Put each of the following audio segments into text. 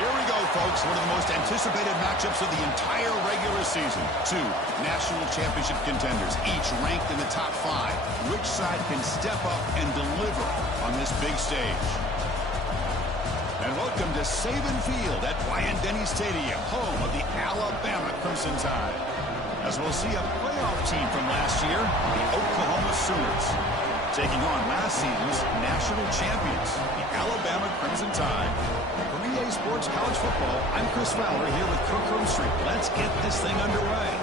Here we go, folks. One of the most anticipated matchups of the entire regular season. Two national championship contenders, each ranked in the top 5. Which side can step up and deliver on this big stage? And welcome to Saban Field at Bryant-Denny Stadium, home of the Alabama Crimson Tide. As we'll see a playoff team from last year, the Oklahoma Sooners, taking on last season's national champions, the Alabama Crimson Tide. For EA Sports College Football, I'm Chris Fowler here with Kirk Herbstreit. Let's get this thing underway.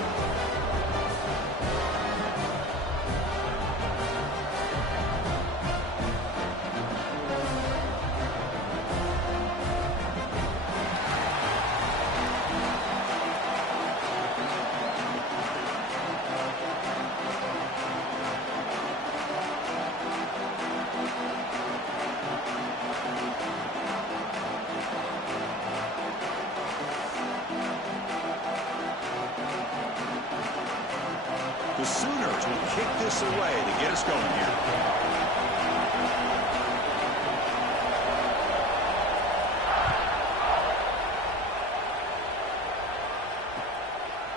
The Sooners will kick this away to get us going here.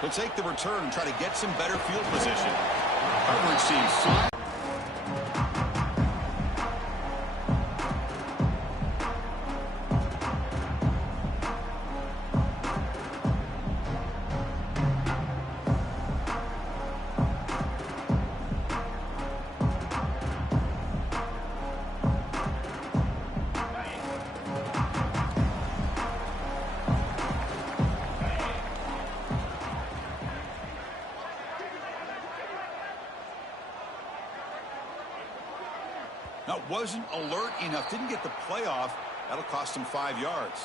He'll take the return and try to get some better field position. Coverage seems fine. Now, wasn't alert enough, didn't get the playoff. That'll cost him 5 yards.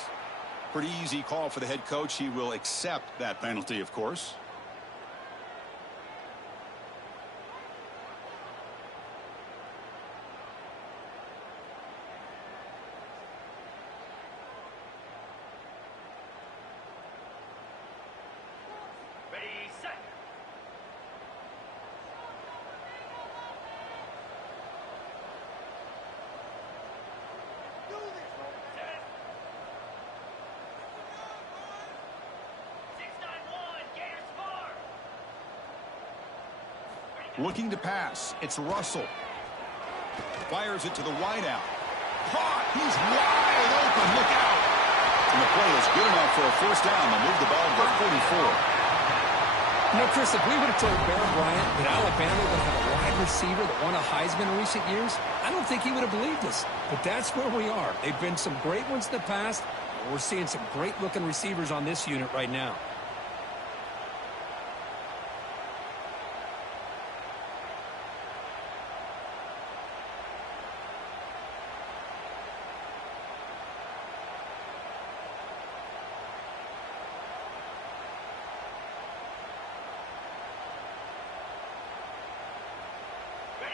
Pretty easy call for the head coach. He will accept that penalty, of course. Ready, set. Looking to pass. It's Russell. Fires it to the wideout. Caught. He's wide open. Look out. And the play is good enough for a first down. They'll move the ball to 44. You know, Chris, if we would have told Bear Bryant that Alabama would have a wide receiver that won a Heisman in recent years, I don't think he would have believed us. But that's where we are. They've been some great ones in the past. We're seeing some great-looking receivers on this unit right now.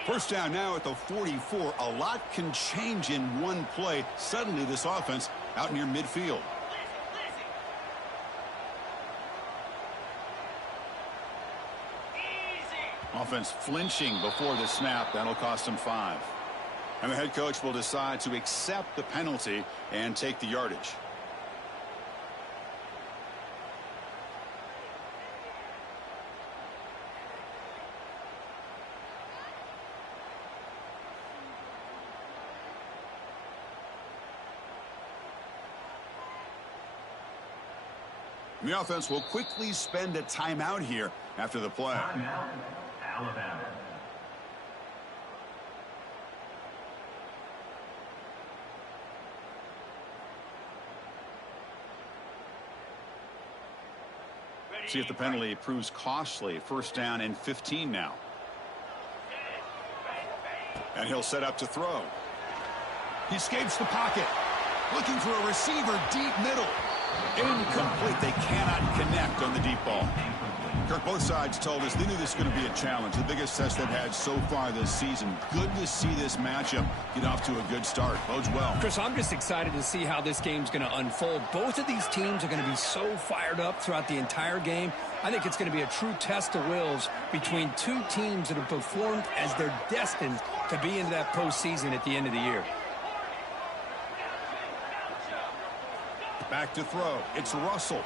First down now at the 44. A lot can change in one play. Suddenly this offense out near midfield. Offense flinching before the snap. That'll cost him 5. And the head coach will decide to accept the penalty and take the yardage. The offense will quickly spend a timeout here after the play. Timeout, Alabama. See if the penalty proves costly. First down and 15 now. And he'll set up to throw. He escapes the pocket. Looking for a receiver deep middle. Incomplete. They cannot connect on the deep ball. Kirk, both sides told us they knew this was going to be a challenge. The biggest test they've had so far this season. Good to see this matchup get off to a good start. Bodes well. Chris, I'm just excited to see how this game's going to unfold. Both of these teams are going to be so fired up throughout the entire game. I think it's going to be a true test of wills between two teams that have performed as they're destined to be in that postseason at the end of the year. Back to throw. It's Russell.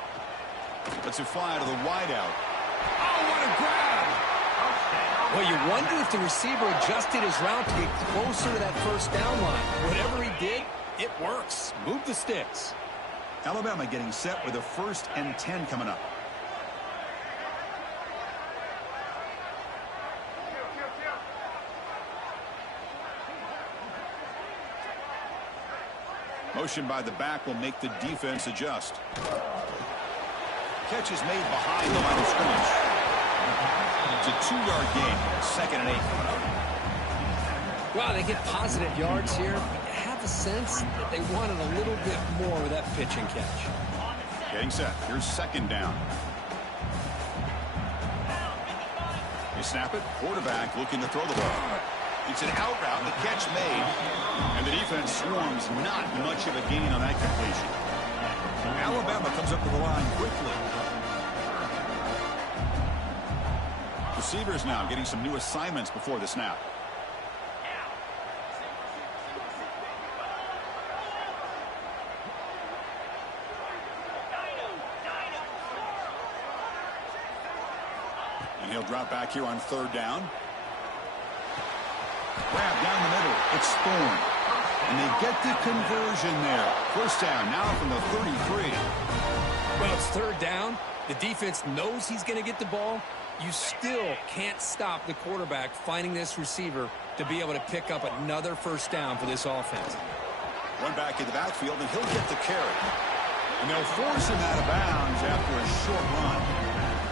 Lets it fly to the wideout. Oh, what a grab! Well, you wonder if the receiver adjusted his route to get closer to that first down line. Whatever he did, it works. Move the sticks. Alabama getting set with a 1st and 10 coming up. Motion by the back will make the defense adjust. Catch is made behind the line of scrimmage. It's a 2-yard gain. 2nd and 8 coming up. Wow, they get positive yards here. But you have a sense that they wanted a little bit more with that pitch and catch. Getting set. Here's 2nd down. They snap it. Quarterback looking to throw the ball. It's an out route. The catch made. And the defense swarms. Not much of a gain on that completion. Alabama comes up to the line quickly. Receivers now getting some new assignments before the snap. And he'll drop back here on 3rd down. Grab down the middle. It's Thorne. And they get the conversion there. 1st down now from the 33. Well, it's 3rd down. The defense knows he's going to get the ball. You still can't stop the quarterback finding this receiver to be able to pick up another 1st down for this offense. Run back in the backfield, and he'll get the carry. And they'll force him out of bounds after a short run.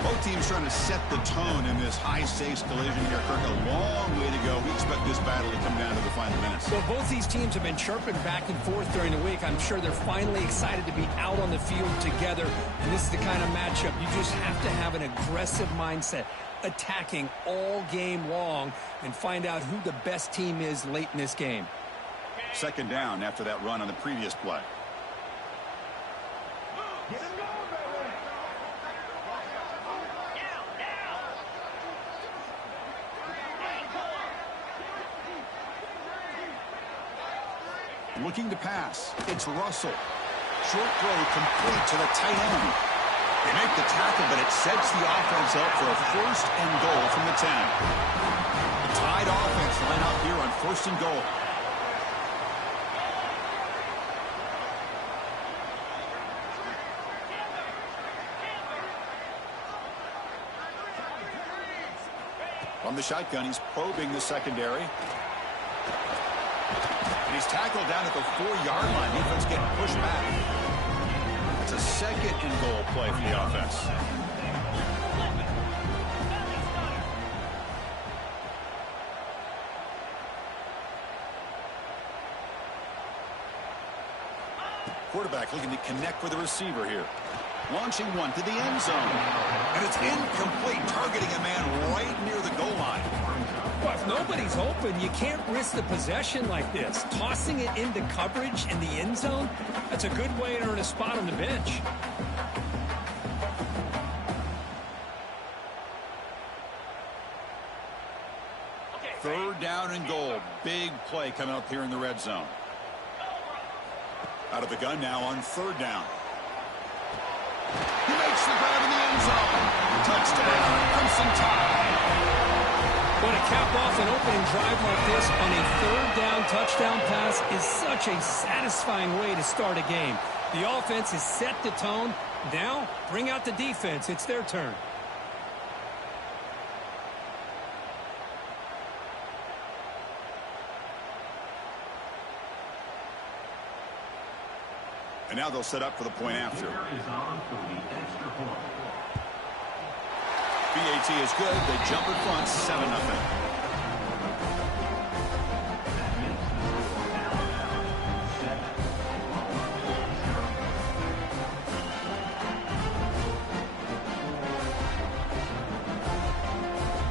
Both teams trying to set the tone in this high-stakes collision here. Kirk, a long way to go. We expect this battle to come down to the final minutes. Well, both these teams have been chirping back and forth during the week. I'm sure they're finally excited to be out on the field together. And this is the kind of matchup you just have to have an aggressive mindset, attacking all game long, and find out who the best team is late in this game. 2nd down after that run on the previous play. Looking to pass. It's Russell. Short throw complete to the tight end. They make the tackle, but it sets the offense up for a 1st and goal from the 10. The tied offense line up here on 1st and goal. From the shotgun, he's probing the secondary. And he's tackled down at the 4-yard line. Defense getting pushed back. It's a 2nd and goal play for the offense. Quarterback looking to connect with the receiver here. Launching one to the end zone. And it's incomplete, targeting a man right near the goal line. Well, if nobody's open, you can't risk the possession like this. Tossing it into coverage in the end zone, that's a good way to earn a spot on the bench. Third down and goal. Big play coming up here in the red zone. Out of the gun now on 3rd down. He makes the grab in the end zone. Touchdown, Crimson Tide. When to cap off an opening drive like this on a 3rd down touchdown pass is such a satisfying way to start a game. The offense has set the tone. Now, bring out the defense. It's their turn. And now they'll set up for the point after. BAT is good. They jump in front, 7-0.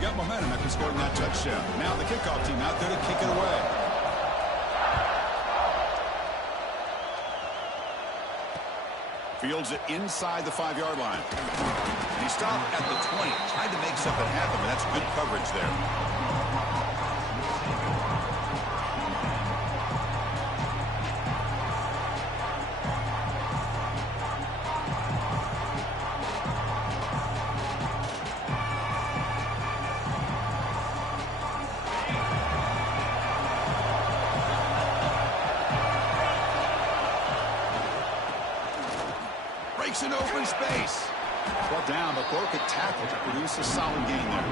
Got momentum after scoring that touchdown. Now the kickoff team out there to kick it away. Fields it inside the 5-yard line. And he stopped at the 20. Tried to make something happen, but that's good coverage there. Breaks an open space. Brought down, but broke a tackle to produce a solid gain there.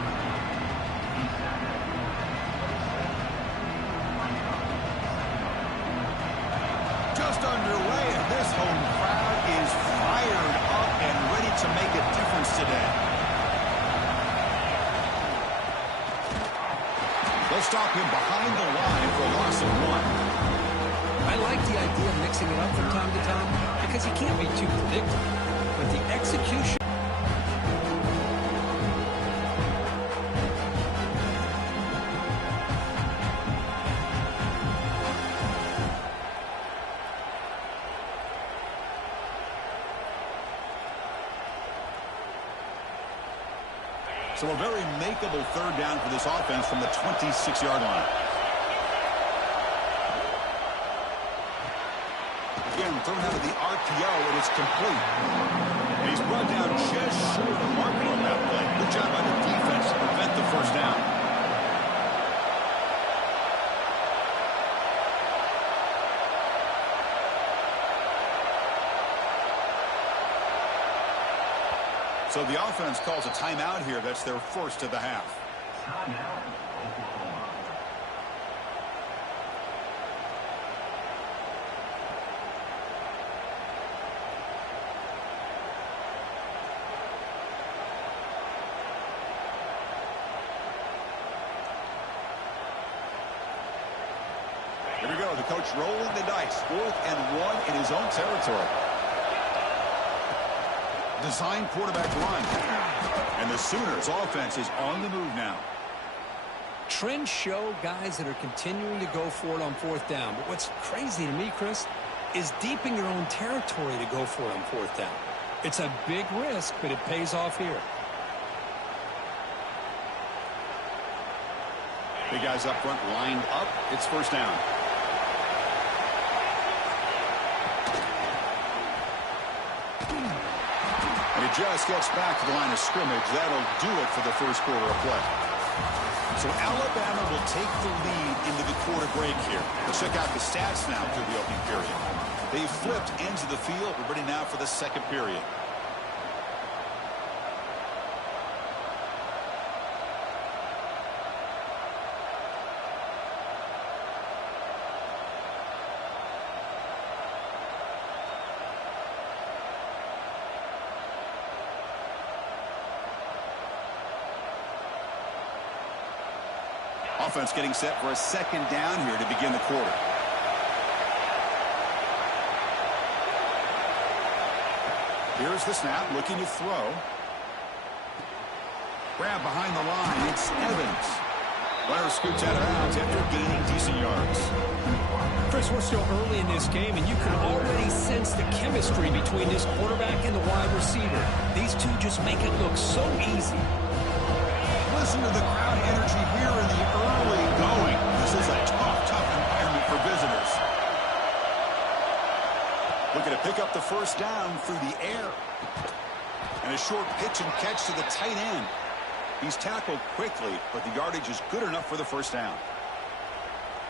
Just underway, and this home crowd is fired up and ready to make a difference today. They'll stop him behind the line for a loss of 1. I like the idea of mixing it up from time to time because you can't be too predictable. But the execution... So a very makeable third down for this offense from the 26-yard line. Again, thrown out of the RPO, and it's complete. And he's brought down just short of the marker on that play. Good job by the defense to prevent the first down. So the offense calls a timeout here. That's their first of the half. Timeout, Oklahoma. Here we go. The coach rolling the dice. 4th and 1 in his own territory. Design quarterback run. And the Sooners offense is on the move now. Trends show guys that are continuing to go for it on 4th down. But what's crazy to me, Chris, is deep in your own territory to go for it on 4th down. It's a big risk, but it pays off here. Big guys up front lined up. It's first down. And he just gets back to the line of scrimmage. That'll do it for the first quarter of play. So Alabama will take the lead into the quarter break here. Let's check out the stats now through the opening period. They've flipped ends of the field. We're ready now for the second period. Offense getting set for a second down here to begin the quarter. Here's the snap, looking to throw. Grab behind the line, it's Evans. Runner scoots out of bounds after gaining decent yards. Chris, we're still early in this game, and you can already sense the chemistry between this quarterback and the wide receiver. These two just make it look so easy. Listen to the crowd energy here in the early going. This is a tough environment for visitors. Looking to pick up the first down through the air. And a short pitch and catch to the tight end. He's tackled quickly, but the yardage is good enough for the first down.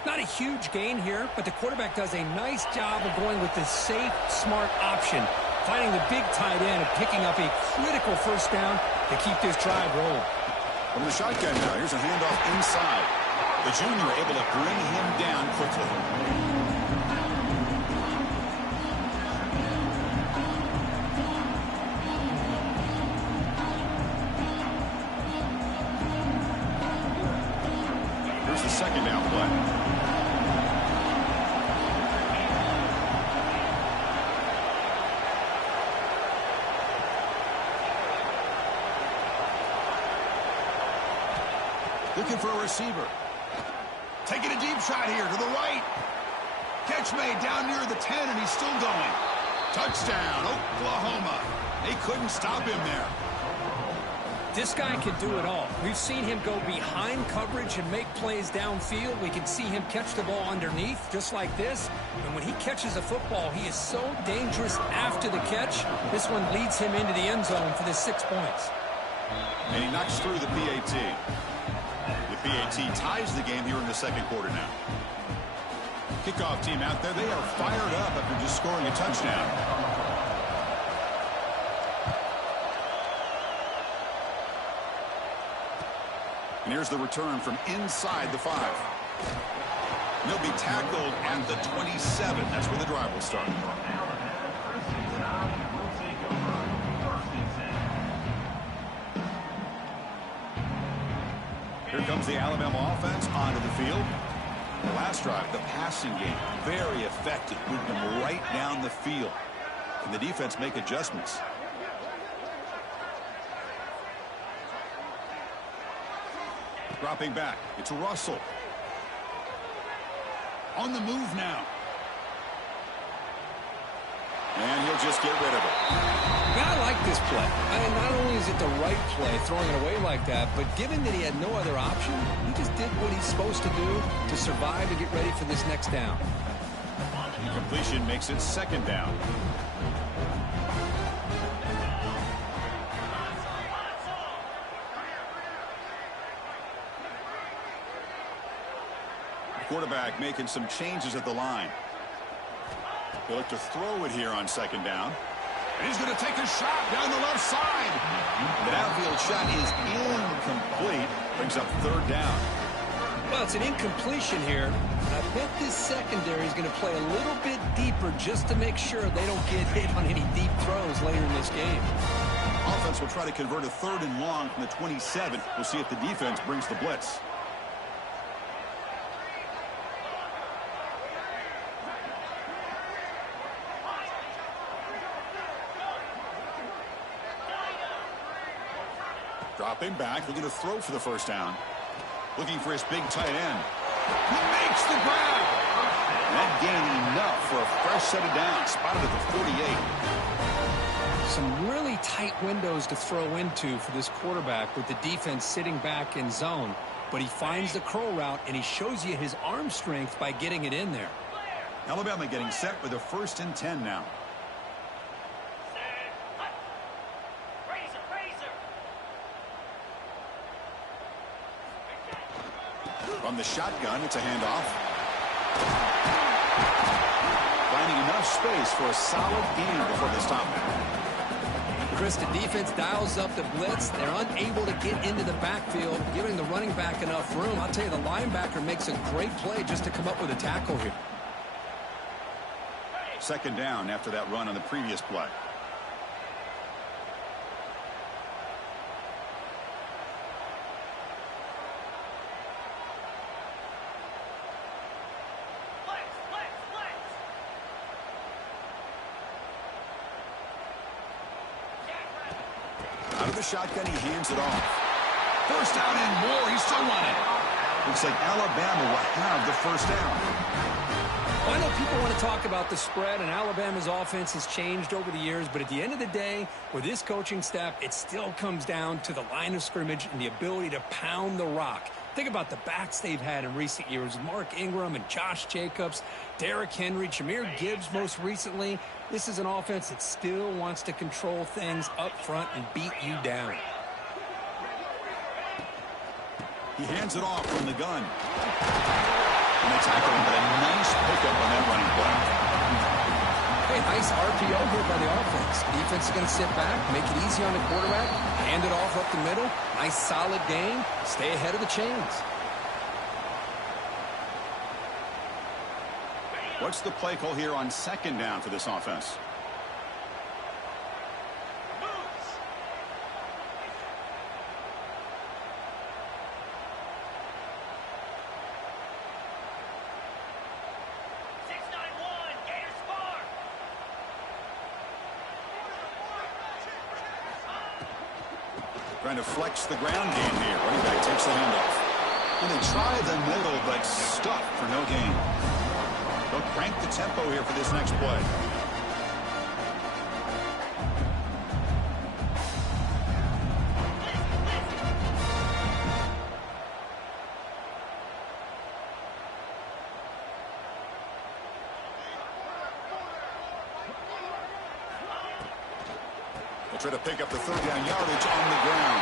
Not a huge gain here, but the quarterback does a nice job of going with the safe, smart option, finding the big tight end and picking up a critical first down to keep this drive rolling. From the shotgun now, here's a handoff inside. The junior able to bring him down quickly. Here's the second down play. Looking for a receiver. Taking a deep shot here to the right. Catch made down near the 10, and he's still going. Touchdown, Oklahoma. They couldn't stop him there. This guy can do it all. We've seen him go behind coverage and make plays downfield. We can see him catch the ball underneath, just like this. And when he catches a football, he is so dangerous after the catch. This one leads him into the end zone for the 6 points. And he knocks through the PAT. The PAT ties the game here in the second quarter now. Kickoff team out there, they are fired up after just scoring a touchdown. And here's the return from inside the 5. He'll be tackled at the 27. That's where the drive will start. Here comes the Alabama offense onto the field. The last drive, the passing game, very effective. Moved them right down the field. Can the defense make adjustments? Dropping back. It's Russell. On the move now. And he'll just get rid of it. I like this play. Not only is it the right play, throwing it away like that, but given that he had no other option, he just did what he's supposed to do to survive and get ready for this next down. Incompletion makes it 2nd down. Quarterback making some changes at the line. He'll look to throw it here on 2nd down. And he's going to take a shot down the left side. The downfield shot is incomplete. Brings up 3rd down. Well, it's an incompletion here. I bet this secondary is going to play a little bit deeper just to make sure they don't get hit on any deep throws later in this game. Offense will try to convert a 3rd and long from the 27. We'll see if the defense brings the blitz. Dropping back, looking to throw for the 1st down. Looking for his big tight end. He makes the grab. That gained enough for a fresh set of downs. Spotted at the 48. Some really tight windows to throw into for this quarterback with the defense sitting back in zone. But he finds the curl route, and he shows you his arm strength by getting it in there. Alabama getting set with a 1st and 10 now. From the shotgun, it's a handoff. Finding enough space for a solid gain before the stop. Chris, the defense dials up the blitz. They're unable to get into the backfield, giving the running back enough room. I'll tell you, the linebacker makes a great play just to come up with a tackle here. 2nd down after that run on the previous play. Out of the shotgun, he hands it off. 1st down and more. He's still on it. Looks like Alabama will have the 1st down. Well, I know people want to talk about the spread, and Alabama's offense has changed over the years, but at the end of the day, with this coaching staff, it still comes down to the line of scrimmage and the ability to pound the rock. Think about the backs they've had in recent years. Mark Ingram and Josh Jacobs, Derrick Henry, Jahmyr Gibbs most recently. This is an offense that still wants to control things up front and beat you down. He hands it off from the gun. And they tackle him, but a nice pickup on that running play. Hey, nice RPO here by the offense. Defense is going to sit back, make it easy on the quarterback, hand it off up the middle. Nice solid gain. Stay ahead of the chains. What's the play call here on 2nd down for this offense? Trying to flex the ground game here. Running back takes the handoff. And they try the middle, but stuck for no gain. They'll crank the tempo here for this next play. Try to pick up the 3rd down yardage on the ground.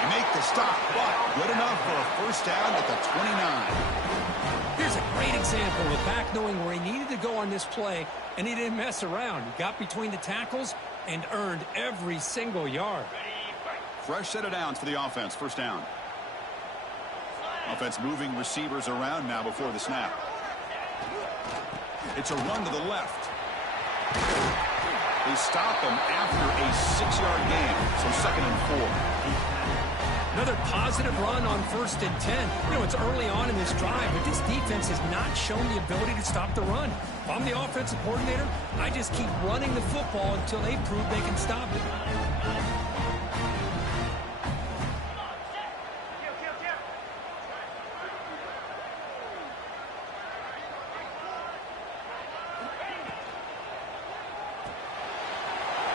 They make the stop, but good enough for a 1st down at the 29. Here's a great example of back knowing where he needed to go on this play, and he didn't mess around. He got between the tackles and earned every single yard. Fresh set of downs for the offense. 1st down. Offense moving receivers around now before the snap. It's a run to the left. They stop him after a 6-yard gain, so 2nd and 4. Another positive run on 1st and 10. You know, it's early on in this drive, but this defense has not shown the ability to stop the run. If I'm the offensive coordinator, I just keep running the football until they prove they can stop it.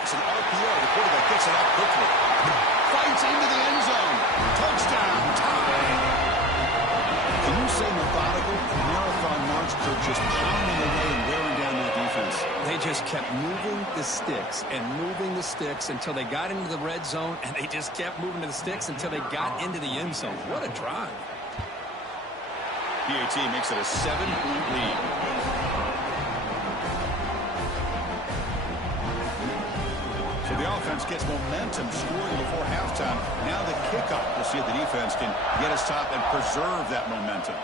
It's an RPO. The quarterback gets it out quickly. Fights into the end zone. Touchdown, tie. Can you say methodical? Marathon march for just pounding away and wearing down that defense. They just kept moving the sticks and moving the sticks until they got into the red zone, and they just kept moving to the sticks until they got into the end zone. What a drive. PAT makes it a 7-point lead. So the offense gets momentum scoring before halftime. Now the kickoff. We'll see if the defense can get us top and preserve that momentum.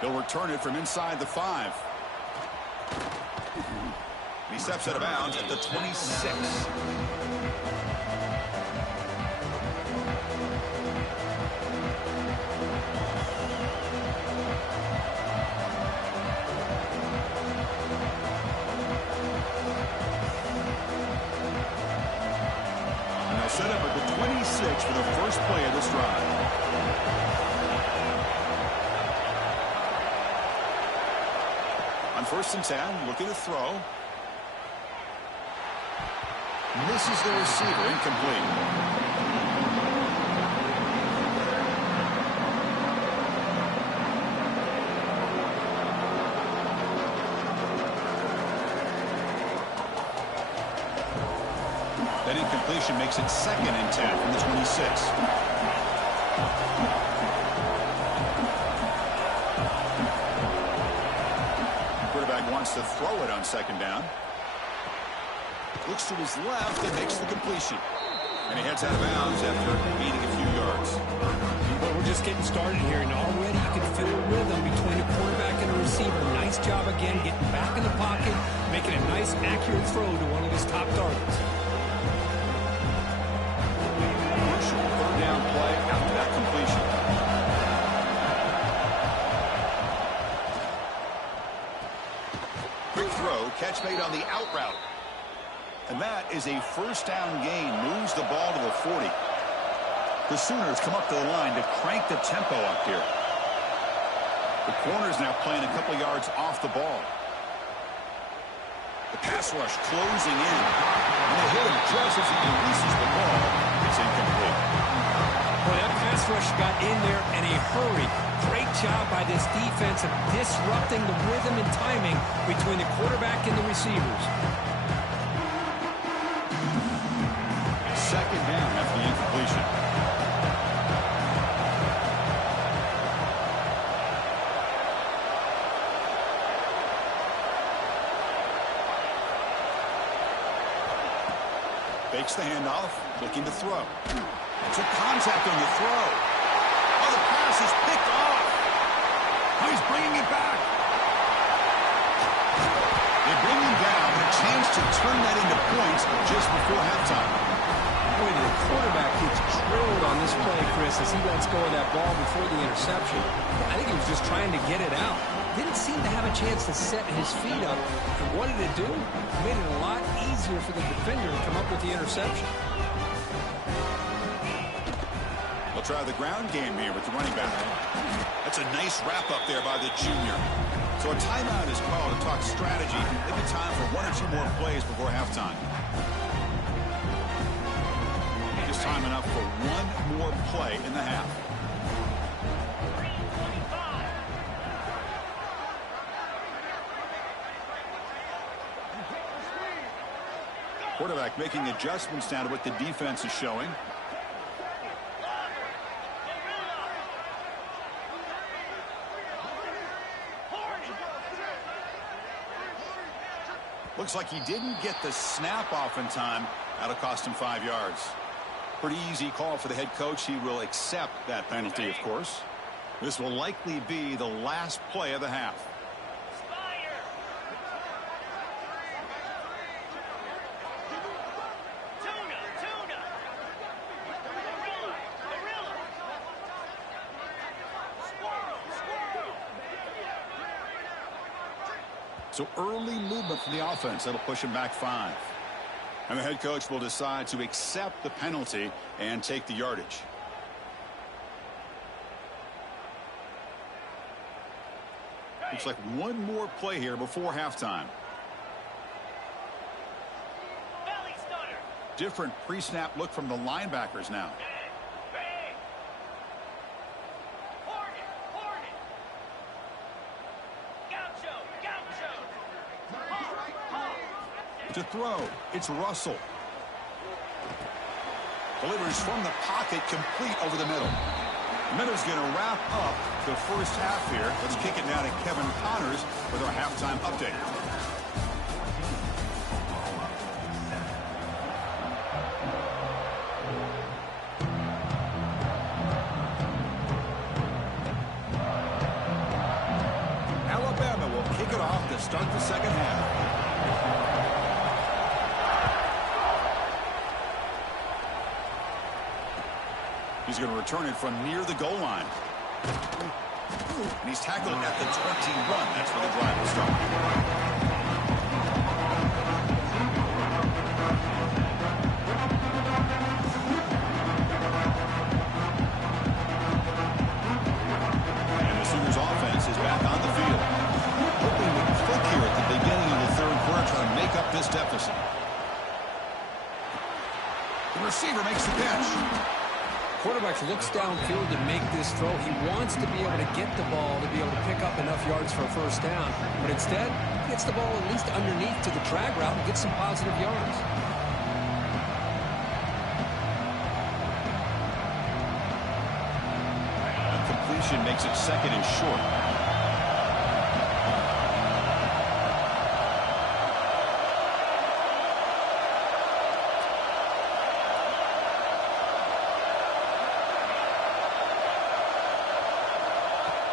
He'll return it from inside the 5. He steps out of bounds at the 26. Set up at the 26 for the first play of this drive. On 1st and 10, looking to throw. Misses the receiver, incomplete. That incompletion makes it 2nd and 10 from the 26. Quarterback wants to throw it on 2nd down. Looks to his left and makes the completion. And he heads out of bounds after gaining a few yards. Well, we're just getting started here, and already you can feel a rhythm between a quarterback and a receiver. Nice job again getting back in the pocket, making a nice, accurate throw to one of his top targets. Play after that completion. Quick throw, catch made on the out route. And that is a 1st down gain, moves the ball to the 40. The Sooners come up to the line to crank the tempo up here. The corner's now playing a couple yards off the ball. The pass rush closing in. And they hit him just as he releases the ball. It's incomplete. Well, that pass rush got in there in a hurry. Great job by this defense of disrupting the rhythm and timing between the quarterback and the receivers. 2nd down after the incompletion. Fakes the handoff, looking to throw. Took contact on the throw. Oh, the pass is picked off. Oh, he's bringing it back. They bring him down, and a chance to turn that into points just before halftime. Boy, the quarterback gets drilled on this play, Chris, as he lets go of that ball before the interception. I think he was just trying to get it out. Didn't seem to have a chance to set his feet up. And what did it do? It made it a lot easier for the defender to come up with the interception. They'll try the ground game here with the running back. That's a nice wrap up there by the junior. So a timeout is called to talk strategy. Maybe time for 1 or 2 more plays before halftime. Just time enough for 1 more play in the half. Quarterback making adjustments now to what the defense is showing. Looks like he didn't get the snap off in time. That'll cost him 5 yards. Pretty easy call for the head coach. He will accept that penalty, of course. This will likely be the last play of the half. So early movement from the offense. That'll push him back 5. And the head coach will decide to accept the penalty and take the yardage. Looks like one more play here before halftime. Different pre-snap look from the linebackers now. To throw, it's Russell. Delivers from the pocket, complete over the middle. Miller's going to wrap up the first half here. Let's kick it now to Kevin Connors with our halftime update. Alabama will kick it off to start the second half. He's going to return it from near the goal line. And he's tackled at the 21. That's where the drive will start. And the Sooners offense is back on the field. Hoping to click here at the beginning of the third quarter, trying to make up this deficit. The receiver makes the catch. Quarterback looks downfield to make this throw. He wants to be able to get the ball to be able to pick up enough yards for a first down. But instead, he gets the ball at least underneath to the drag route and gets some positive yards. Completion makes it second and short.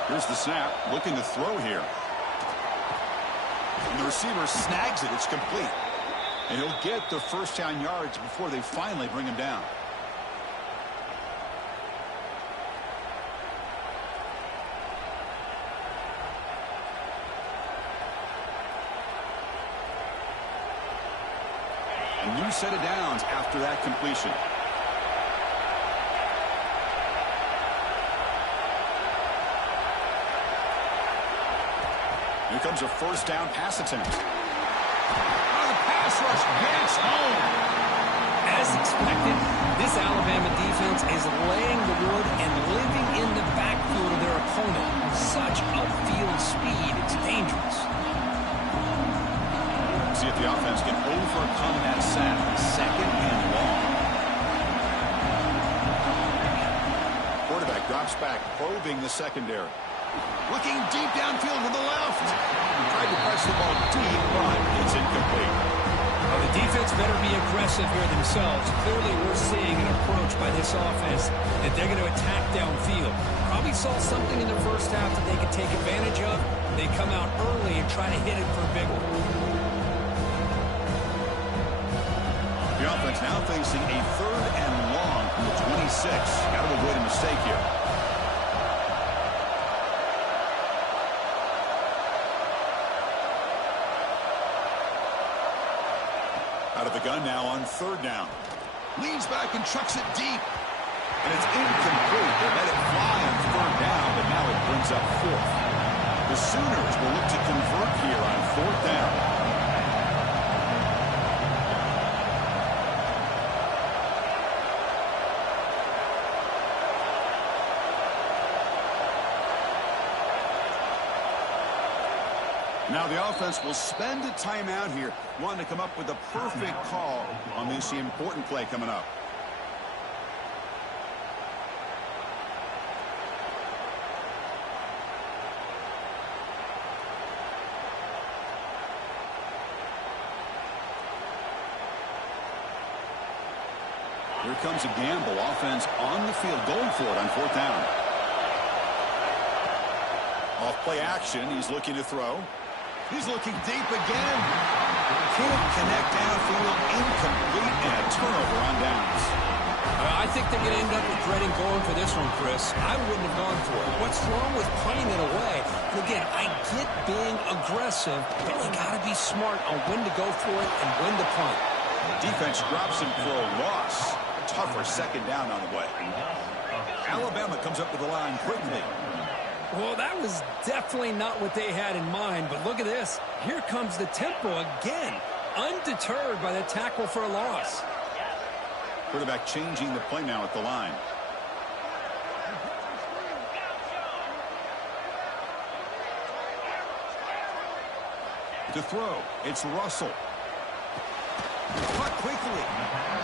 Here's the snap, looking to throw here. And the receiver snags it. It's complete. And he'll get the first down yards before they finally bring him down. A new set of downs after that completion. Here comes a first down pass attempt. Oh, the pass rush gets home. As expected, this Alabama defense is laying the wood and living in the backfield of their opponent. Such upfield speed, it's dangerous. See if the offense can overcome that sack. Second and long. Quarterback drops back, probing the secondary. Looking deep downfield to the left. Tried to press the ball deep, but it's incomplete. Well, the defense better be aggressive here themselves. Clearly, we're seeing an approach by this offense that they're going to attack downfield. Probably saw something in the first half that they could take advantage of. They come out early and try to hit it for a big one. The offense now facing a third and long from the 26. Got to avoid a mistake here. Out of the gun now on third down. Leans back and chucks it deep. And it's incomplete. They let it fly on third down, but now it brings up fourth. The Sooners will look to convert here on fourth down. Now the offense will spend a timeout here, wanting to come up with the perfect call on this important play coming up. Here comes a gamble. Offense on the field going for it on 4th down. Off play action. He's looking to throw. He's looking deep again. Can't connect downfield. Incomplete and a turnover on downs. I think they're going to end up regretting going for this one, Chris. I wouldn't have gone for it. What's wrong with punting it away? Again, I get being aggressive, but you got to be smart on when to go for it and when to punt. Defense drops him for a loss. Tougher 2nd down on the way. Alabama comes up to the line quickly. Well, that was definitely not what they had in mind, but look at this. Here comes the tempo again, undeterred by the tackle for a loss. Quarterback changing the play now at the line. To throw, it's Russell. Caught quickly.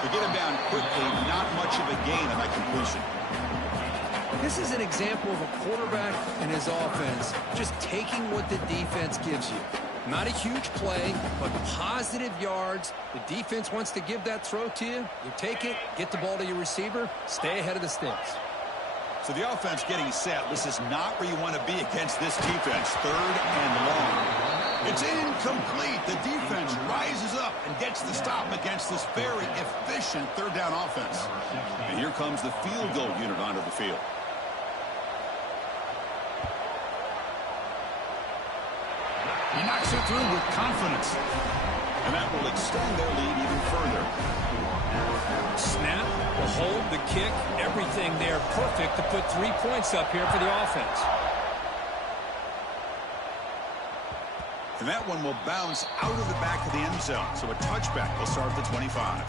To get him down quickly, not much of a gain on that completion. This is an example of a quarterback and his offense just taking what the defense gives you. Not a huge play, but positive yards. The defense wants to give that throw to you. You take it, get the ball to your receiver, stay ahead of the sticks. So the offense getting set. This is not where you want to be against this defense. 3rd and long. It's incomplete. The defense rises up and gets the stop against this very efficient 3rd down offense. And here comes the field goal unit onto the field. He knocks it through with confidence. And that will extend their lead even further. Snap, the hold, the kick, everything there perfect to put 3 points up here for the offense. And that one will bounce out of the back of the end zone. So a touchback will start at the 25.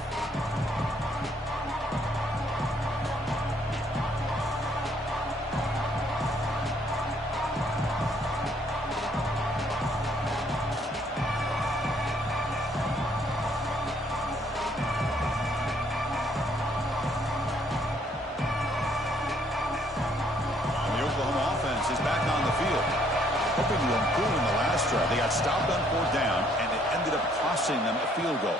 Hoping to improve in the last drive. They got stopped on 4th down, and it ended up costing them a field goal.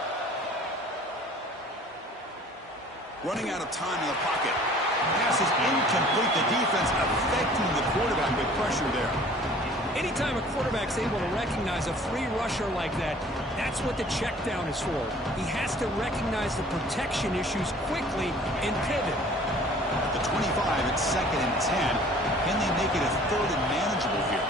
Running out of time in the pocket. Pass is incomplete. The defense affecting the quarterback with pressure there. Anytime a quarterback's able to recognize a free rusher like that, that's what the check down is for. He has to recognize the protection issues quickly and pivot. At the 25, it's 2nd and 10. Can they make it a 3rd and manageable here?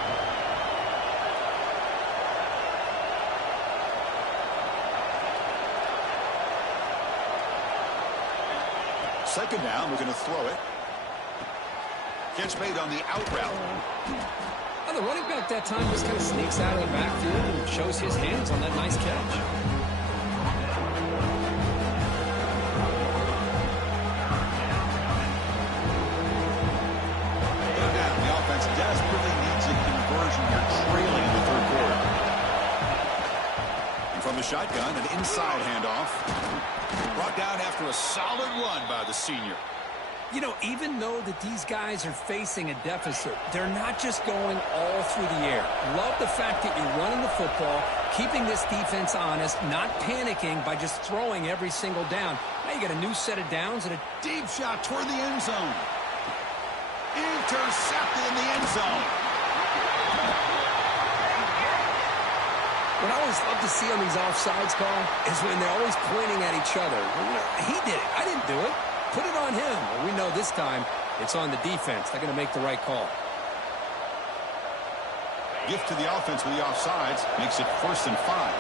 Second down, we're going to throw it. Catch made on the out route. Well, the running back that time just kind of sneaks out of the backfield and shows his hands on that nice catch. The offense desperately needs a conversion. You're trailing in the 3rd quarter. And from the shotgun, an inside handoff. Brought down after a solid run by the senior. You know, even though that these guys are facing a deficit, they're not just going all through the air. Love the fact that you're running the football, keeping this defense honest, not panicking by just throwing every single down. Now you got a new set of downs and a Deep shot toward the end zone. Intercepted in the end zone. What I always love to see on these offsides, Carl, is when they're always pointing at each other. He did it. I didn't do it. Put it on him. Well, we know this time it's on the defense. They're going to make the right call. Gift to the offense with the offsides. Makes it 1st and 5.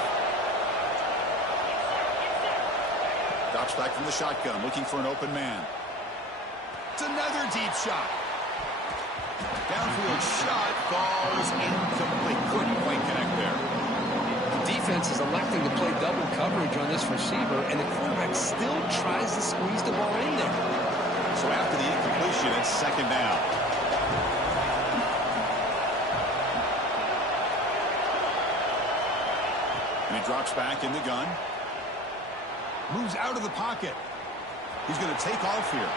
Drops back from the shotgun, looking for an open man. It's another deep shot. Downfield shot falls incomplete. Couldn't quite connect there. Defense is electing to play double coverage on this receiver, and the quarterback still tries to squeeze the ball in there. So after the incompletion, it's 2nd down. And he drops back in the gun. Moves out of the pocket. He's going to take off here.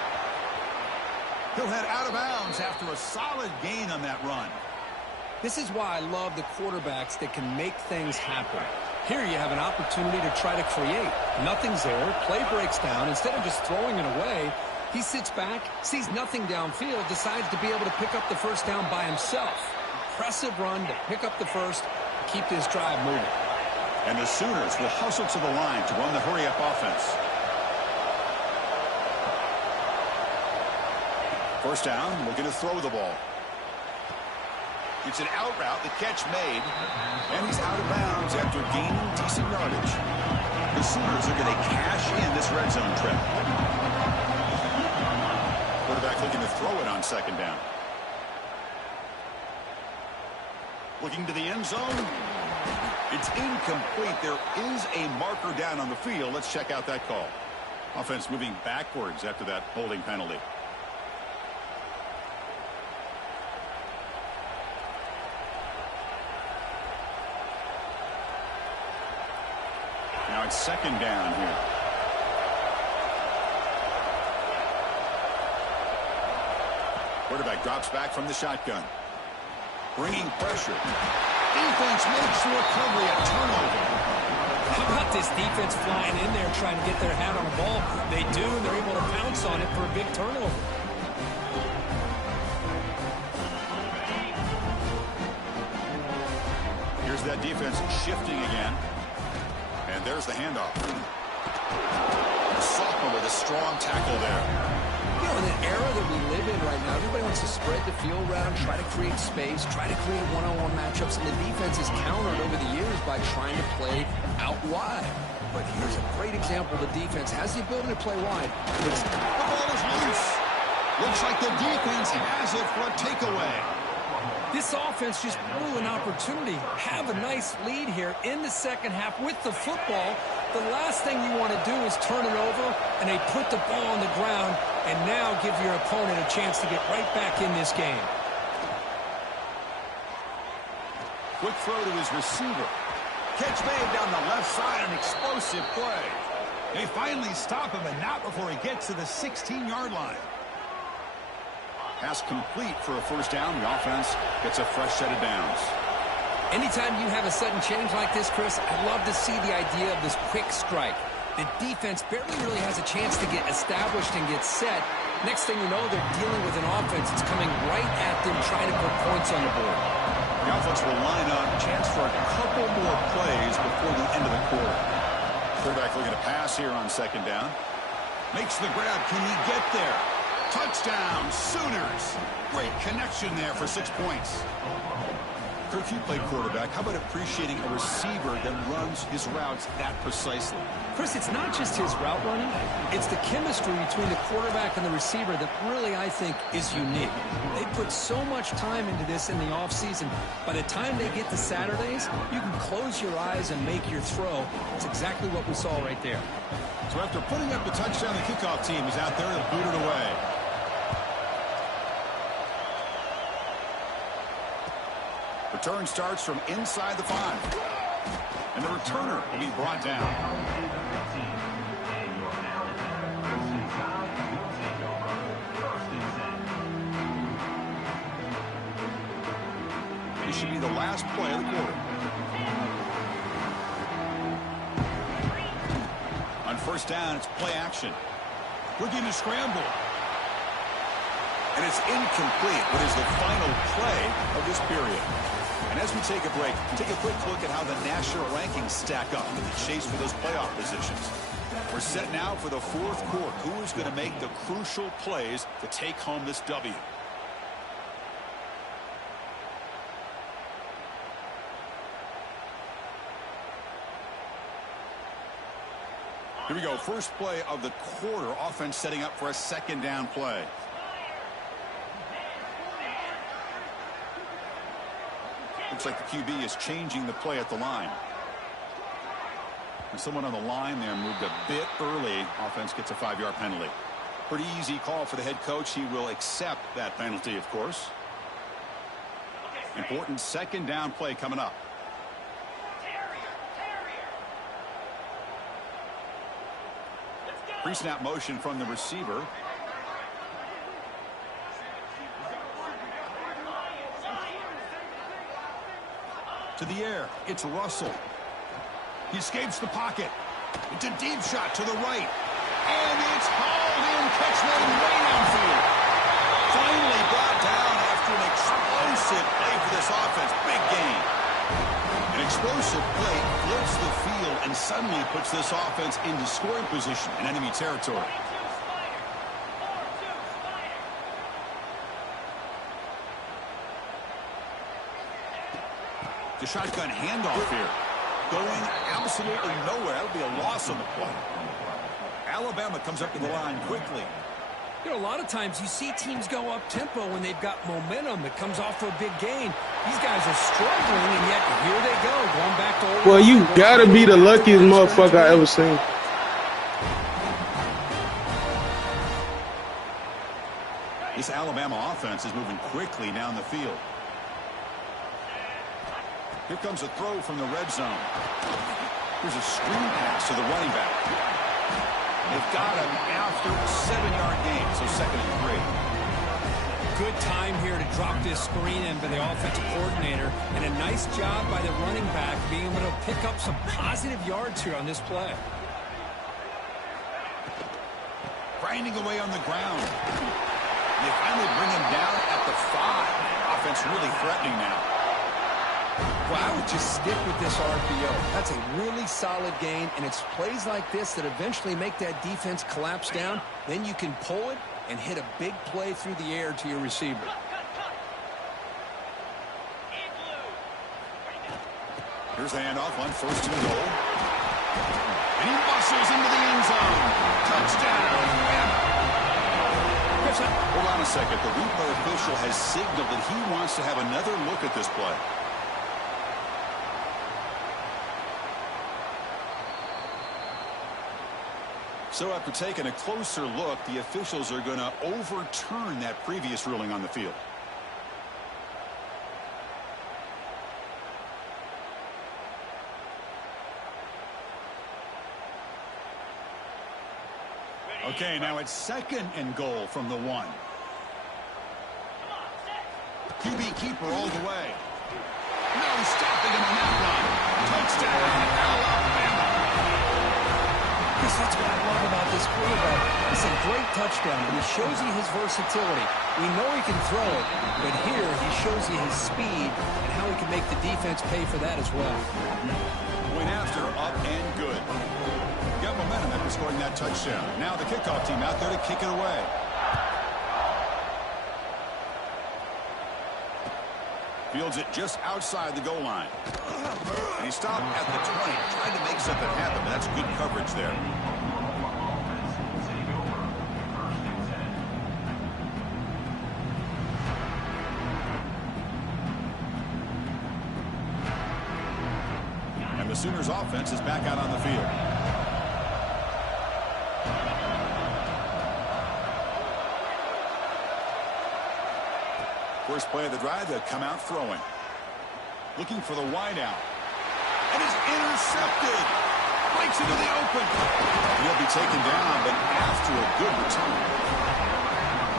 He'll head out of bounds after a solid gain on that run. This is why I love the quarterbacks that can make things happen. Here you have an opportunity to try to create. Nothing's there. Play breaks down. Instead of just throwing it away, he sits back, sees nothing downfield, decides to be able to pick up the first down by himself. Impressive run to pick up the first, keep this drive moving. And the Sooners will hustle to the line to run the hurry-up offense. First down, looking to throw the ball. It's an out route, the catch made, and he's out of bounds after gaining decent yardage. The Sooners are going to cash in this red zone trip. Quarterback looking to throw it on second down. Looking to the end zone. It's incomplete. There is a marker down on the field. Let's check out that call. Offense moving backwards after that holding penalty. Now it's second down here. Quarterback drops back from the shotgun. Bringing pressure. Defense makes the recovery a turnover. How about this defense flying in there trying to get their hat on the ball? They do, and they're able to pounce on it for a big turnover. Here's that defense shifting again. And there's the handoff. The sophomore with a strong tackle there. You know, in the era that we live in right now, everybody wants to spread the field around, try to create space, try to create one-on-one matchups, and the defense is countered over the years by trying to play out wide. But here's a great example. The defense has the ability to play wide. But the ball is loose. Looks like the defense has it for a takeaway. This offense just blew an opportunity. Have a nice lead here in the second half with the football. The last thing you want to do is turn it over, and they put the ball on the ground and now give your opponent a chance to get right back in this game. Quick throw to his receiver. Catch made down the left side, an explosive play. They finally stop him, and not before he gets to the 16-yard line. Pass complete for a first down. The offense gets a fresh set of downs. Anytime you have a sudden change like this, Chris, I'd love to see the idea of this quick strike. The defense barely really has a chance to get established and get set. Next thing you know, they're dealing with an offense that's coming right at them, trying to put points on the board. The offense will line up, chance for a couple more plays before the end of the quarter. Quarterback looking to pass here on second down. Makes the grab. Can he get there? Touchdown, Sooners. Great connection there for 6 points. Kirk, you play quarterback. How about appreciating a receiver that runs his routes that precisely? Chris, it's not just his route running. It's the chemistry between the quarterback and the receiver that really, I think, is unique. They put so much time into this in the offseason. By the time they get to Saturdays, you can close your eyes and make your throw. It's exactly what we saw right there. So after putting up the touchdown, the kickoff team is out there to boot it away. Return starts from inside the 5. And the returner will be brought down. This should be the last play of the quarter. On first down, it's play action. Looking to scramble. And it's incomplete. What is the final play of this period? And as we take a break, take a quick look at how the national rankings stack up in the chase for those playoff positions. We're set now for the fourth quarter. Who is going to make the crucial plays to take home this W? Here we go. First play of the quarter. Offense setting up for a second down play. Looks like the QB is changing the play at the line. And someone on the line there moved a bit early. Offense gets a 5-yard penalty. Pretty easy call for the head coach. He will accept that penalty, of course. Important second down play coming up. Pre-snap motion from the receiver. To the air, it's Russell. He escapes the pocket. It's a deep shot to the right. And it's hauled in. Catch made way downfield. Finally brought down after an explosive play for this offense. Big gain. An explosive play flips the field and suddenly puts this offense into scoring position in enemy territory. The shotgun handoff here. Going absolutely nowhere. That would be a loss on the play. Alabama comes up to the line quickly. You know, a lot of times you see teams go up-tempo when they've got momentum. It comes off for a big gain. These guys are struggling, and yet here they go, going back to old. Well, you gotta be the luckiest motherfucker I ever seen. This Alabama offense is moving quickly down the field. Here comes a throw from the red zone. Here's a screen pass to the running back. They've got him after a 7-yard gain, so 2nd and 3. Good time here to drop this screen in by the offensive coordinator, and a nice job by the running back being able to pick up some positive yards here on this play. Grinding away on the ground. They finally bring him down at the 5. Offense really threatening now. Well, I would just stick with this RPO. That's a really solid gain, and it's plays like this that eventually make that defense collapse down. Then you can pull it and hit a big play through the air to your receiver. Here's the handoff on 1st and goal. And he muscles into the end zone. Touchdown, Bama. Hold on a second. The replay official has signaled that he wants to have another look at this play. So after taking a closer look, the officials are going to overturn that previous ruling on the field. Okay, now it's 2nd and goal from the 1. QB keeper all the way. No stopping him on that run. Touchdown, Alabama. That's what I love about this quarterback. It's a great touchdown, and he shows you his versatility. We know he can throw it, but here he shows you his speed and how he can make the defense pay for that as well. Went after, up and good. Got momentum after scoring that touchdown. Now the kickoff team out there to kick it away. Fields it just outside the goal line. And he stopped at the 20, trying to make something happen, but that's good coverage there. And the Sooners offense is back out on the field. First play of the drive, they'll come out throwing. Looking for the wideout. And it's intercepted. Breaks into the open. He'll be taken down, but after a good return.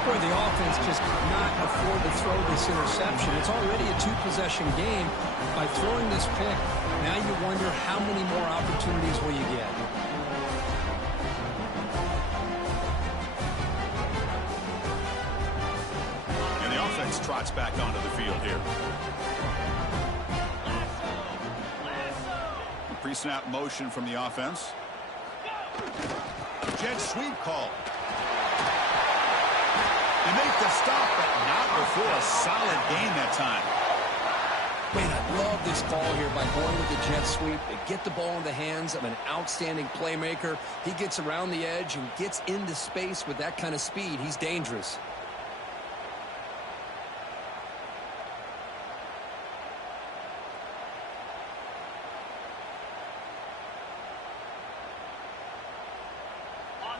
Boy, the offense just could not afford to throw this interception. It's already a 2-possession game. By throwing this pick, now you wonder how many more opportunities will you get. Trots back onto the field here. Pre-snap motion from the offense. Jet sweep call. They make the stop, but not before a solid gain that time. Man, I love this call here by going with the jet sweep. They get the ball in the hands of an outstanding playmaker. He gets around the edge and gets into space with that kind of speed. He's dangerous.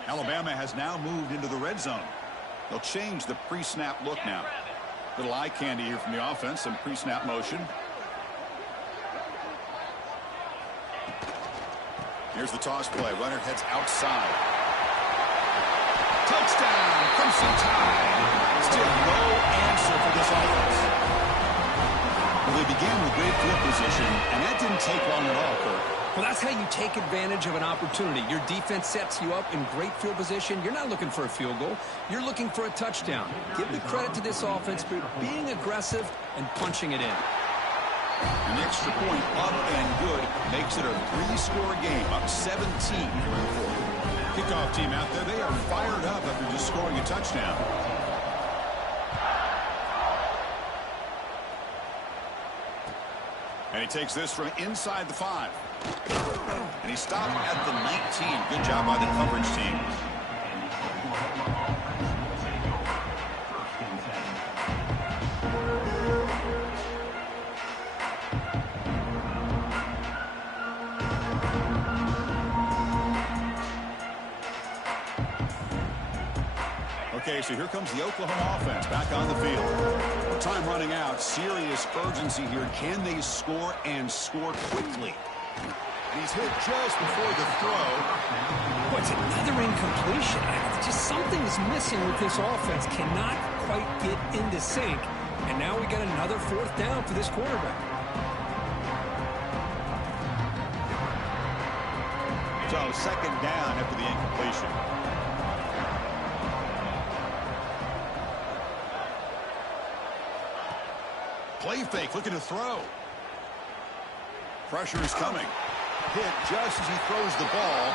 Alabama has now moved into the red zone. They'll change the pre-snap look now. Little eye candy here from the offense, some pre-snap motion. Here's the toss play. Runner heads outside. Touchdown! Crimson Tide. Still no answer for this offense. Well, they began with great field position, and that didn't take long at all, Kirk. Well, that's how you take advantage of an opportunity. Your defense sets you up in great field position. You're not looking for a field goal. You're looking for a touchdown. Give the credit to this offense for being aggressive and punching it in. An extra point up and good makes it a 3-score game, up 17 here in the fourth. Kickoff team out there, they are fired up after just scoring a touchdown. And he takes this from inside the 5. And he stopped at the 19. Good job by the coverage team. Okay, so here comes the Oklahoma offense back on the field. With time running out, serious urgency here. Can they score and score quickly? And he's hit just before the throw. What's another incompletion? Just something is missing with this offense. Cannot quite get into sync. And now we got another 4th down for this quarterback. So 2nd down after the incompletion. Play fake, looking to throw. Pressure is coming. Hit just as he throws the ball.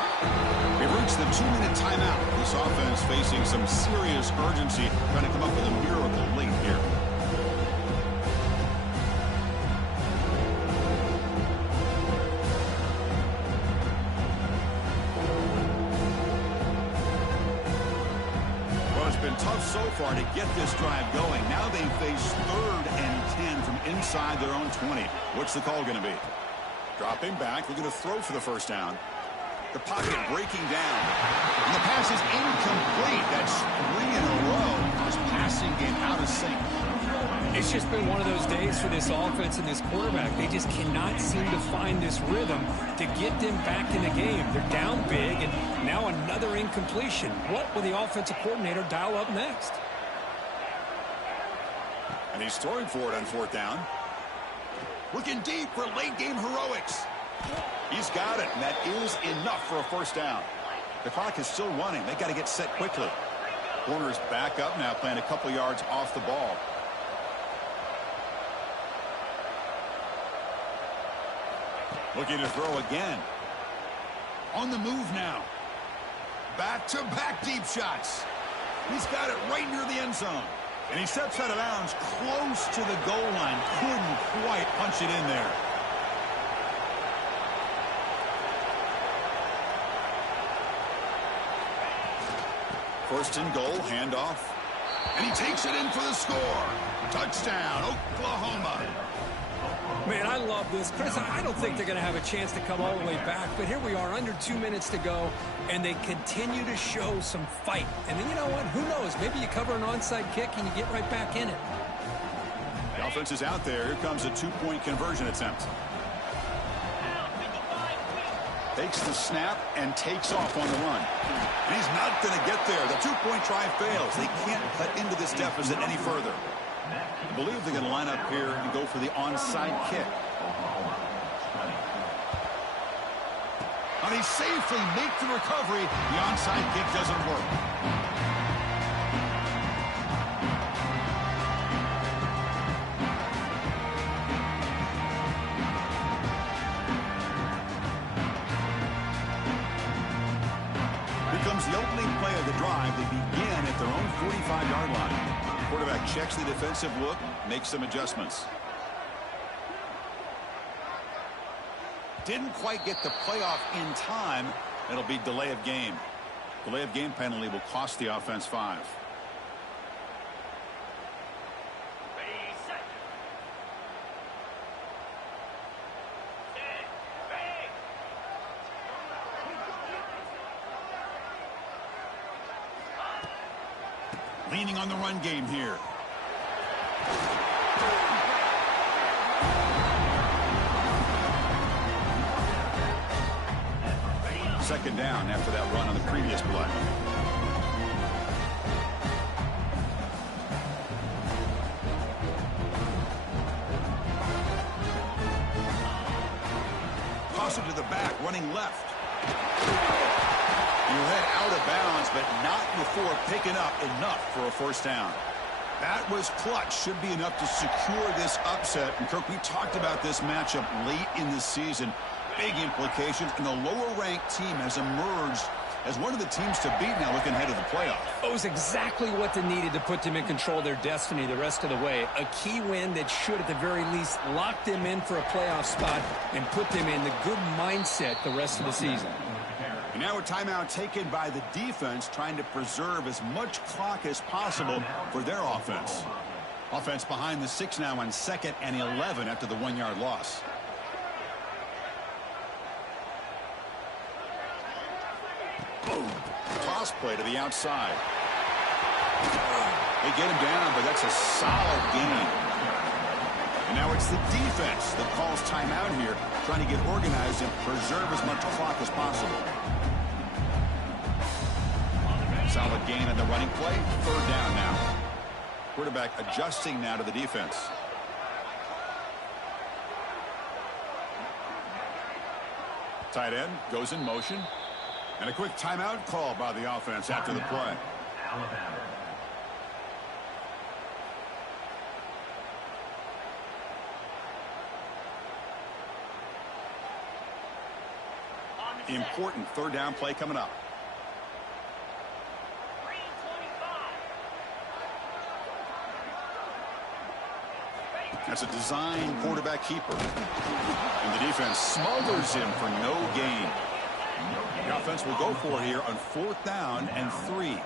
They've reached the 2-minute timeout. This offense facing some serious urgency, trying to come up with a miracle late here. Well, it's been tough so far to get this drive going. Now they face 3rd and 10 from inside their own 20. What's the call going to be? Dropping back, looking to throw for the 1st down. The pocket breaking down. And the pass is incomplete. That's 3 in a row. This passing game out of sync. It's just been one of those days for this offense and this quarterback. They just cannot seem to find this rhythm to get them back in the game. They're down big, and now another incompletion. What will the offensive coordinator dial up next? And he's throwing for it on 4th down. Looking deep for late-game heroics. He's got it, and that is enough for a 1st down. The clock is still running. They got to get set quickly. Corner's back up now, playing a couple yards off the ball. Looking to throw again. On the move now. Back-to-back deep shots. He's got it right near the end zone. And he steps out of bounds close to the goal line. Couldn't quite punch it in there. First and goal, handoff. And he takes it in for the score. Touchdown, Oklahoma. Man, I love this. Chris, I don't think they're going to have a chance to come all the way back, but here we are, under 2 minutes to go, and they continue to show some fight. And then you know what? Who knows? Maybe you cover an onside kick and you get right back in it. The offense is out there. Here comes a 2-point conversion attempt. Takes the snap and takes off on the run. And he's not going to get there. The 2-point try fails. They can't cut into this deficit any further. I believe they're going to line up here and go for the onside kick. And he safely makes the recovery. The onside kick doesn't work. Here comes the opening play of the drive. They begin at their own 45-yard line. Quarterback checks the defensive look, makes some adjustments. Didn't quite get the playoff in time. It'll be delay of game. Delay of game penalty will cost the offense 5. Leaning on the run game here. Second down after that run on the previous play. Moves it to the back, running left. You head out of bounds, but not before picking up enough for a first down. That was clutch. Should be enough to secure this upset. And, Kirk, we talked about this matchup late in the season. Big implications, and the lower-ranked team has emerged as one of the teams to beat now looking ahead of the playoff. It was exactly what they needed to put them in control of their destiny the rest of the way. A key win that should, at the very least, lock them in for a playoff spot and put them in the good mindset the rest of the season. And now a timeout taken by the defense, trying to preserve as much clock as possible for their offense. Offense behind the 6 now on 2nd and 11 after the 1-yard loss. Toss play to the outside. They get him down, but that's a solid gain. And now it's the defense that calls timeout here, trying to get organized and preserve as much clock as possible. Solid gain on the running play. 3rd down now. Quarterback adjusting now to the defense. Tight end goes in motion. And a quick timeout call by the offense after the play. Important 3rd down play coming up. That's a design quarterback keeper. And the defense smothers him for no gain. The offense will go for here on 4th down and 3.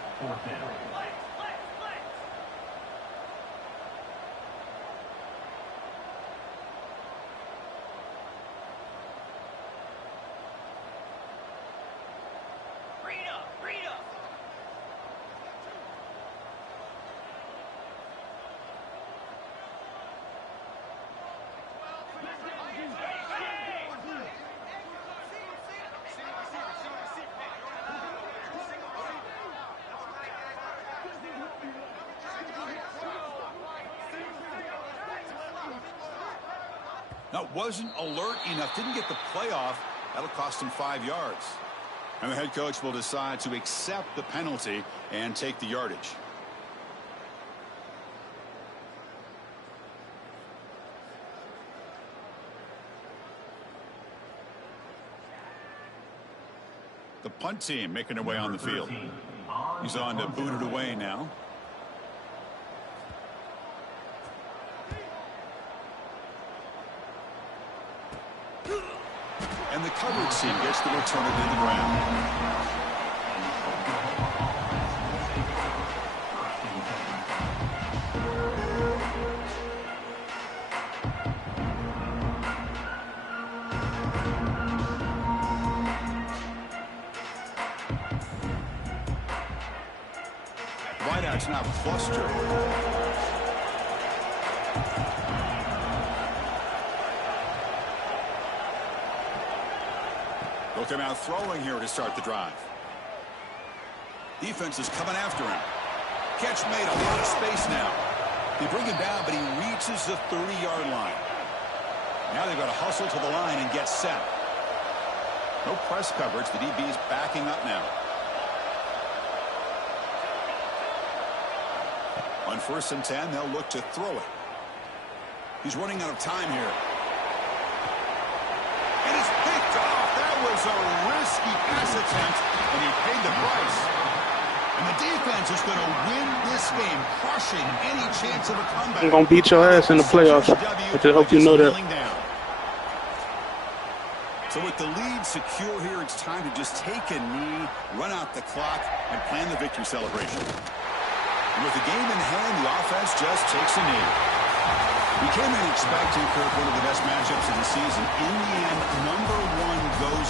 Now, wasn't alert enough, didn't get the playoff. That'll cost him 5 yards. And the head coach will decide to accept the penalty and take the yardage. The punt team making their way on the field. He's on to boot it away now. And the coverage team gets the return to the ground. Wideout's now clustered. They'll come out throwing here to start the drive. Defense is coming after him. Catch made, a lot of space now. They bring him down, but he reaches the 30-yard line. Now they've got to hustle to the line and get set. No press coverage. The DB's backing up now. On 1st and 10, they'll look to throw it. He's running out of time here. And it's picked off. That was a risky pass attempt, and he paid the price. And the defense is going to win this game, crushing any chance of a comeback. I'm going to beat your ass in the playoffs. I just hope you know that. So with the lead secure here, it's time to just take a knee, run out the clock, and plan the victory celebration. And with the game in hand, the offense just takes a knee. We came in expecting, Kirk, one of the best matchups of the season. In the end, number 1 goes